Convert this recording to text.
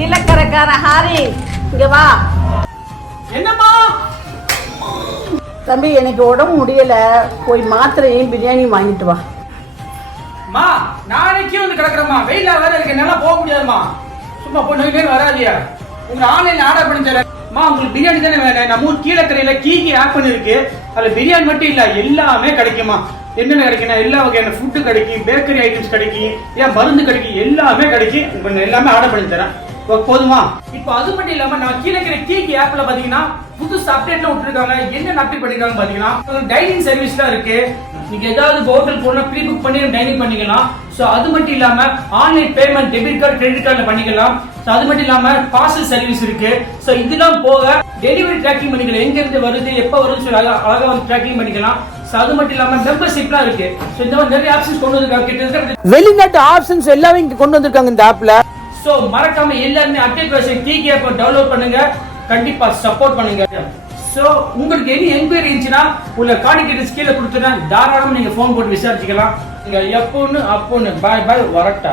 கீழக்கரைக்கார Harry, இங்க வா. என்னம்மா? தம்பி, எனக்கு உடம்பு முடியல, போய் மாத்திரையும் பிரியாணியும் வாங்கிட்டு வா. மா, நாளைக்கே வந்து கிடக்குறேம்மா. வெயிலா வேற இருக்கு, என்னால போக முடியாதுமா. சும்மா பொண்ணு வராதியா? உங்க ஆன்லைன்ல ஆர்டர் பண்ணி தரேன். உங்களுக்கு பிரியாணி தானே வேணும்? நம்ம ஊர் கீழக்கரையில கீகி ஆப் இருக்கு. அதுல பிரியாணி மட்டும் இல்ல, எல்லாமே கிடைக்குமா. என்னென்ன கிடைக்குன்னா எல்லா வகையான ஃபுட்டு கிடைக்கும், பேக்கரி ஐட்டம்ஸ் கிடைக்கும், ஏன் மருந்து கிடைக்கும், எல்லாமே கிடைக்கும். எல்லாமே ஆர்டர் பண்ணி தரேன். போதுமா? இப்போ அது மட்டும் இல்லாம நான் கீழக்கரை கீகி ஆப்ல பாத்தீங்கன்னா புதுசு அப்டேட்லாம் விட்டுருக்காங்க. என்ன அப்டேட் பண்ணிருக்காங்க பாத்தீங்கன்னா டைனிங் சர்வீஸ்லாம் இருக்கு. நீங்க ஏதாவது ஹோட்டல் போனா ப்ரீ புக் பண்ணி டைனிங் பண்ணிக்கலாம். சோ அது மட்டும் இல்லாம online payment debit card credit கார்டுல பண்ணிக்கலாம். சோ அது மட்டும் இல்லாம பார்சல் சர்வீஸ் இருக்கு. சோ இதெல்லாம் போக டெலிவரி ட்ராக்கிங் பண்ணிக்கலாம். எங்க இருந்து வருது, எப்ப வருதுன்னு சொல்லி அழகா வந்து ட்ராக்கிங் பண்ணிக்கலாம். சோ அது மட்டும் இல்லாம மெம்பர்ஷிப்லாம் இருக்கு. சோ இந்த மாதிரி நிறைய ஆப்ஷன்ஸ் கொண்டு வந்திருக்காங்க. கிட்டத்தட்ட வெளிநாட்டு ஆப்ஷன்ஸ் எல்லாமே இங்க கொண்டு வந்திருக்காங்க இந்த ஆப்ல. சோ மறக்காம எல்லாருமே அப்டேட் வெர்ஷன் கீகி ஆப் டவுன்லோட் பண்ணுங்க. கண்டிப்பா சப்போர்ட் பண்ணுங்க. சோ உங்களுக்கு எனி என்கொயரி இருந்துச்சுன்னா உள்ள கான்டாக்ட் டீடைல்ஸ் கீழே கொடுத்துறேன். தாராளமா நீங்க ஃபோன் போட்டு விசாரிச்சுக்கலாம். நீங்க எப்போன்னு அப்போன்னு பாய் வரட்டா.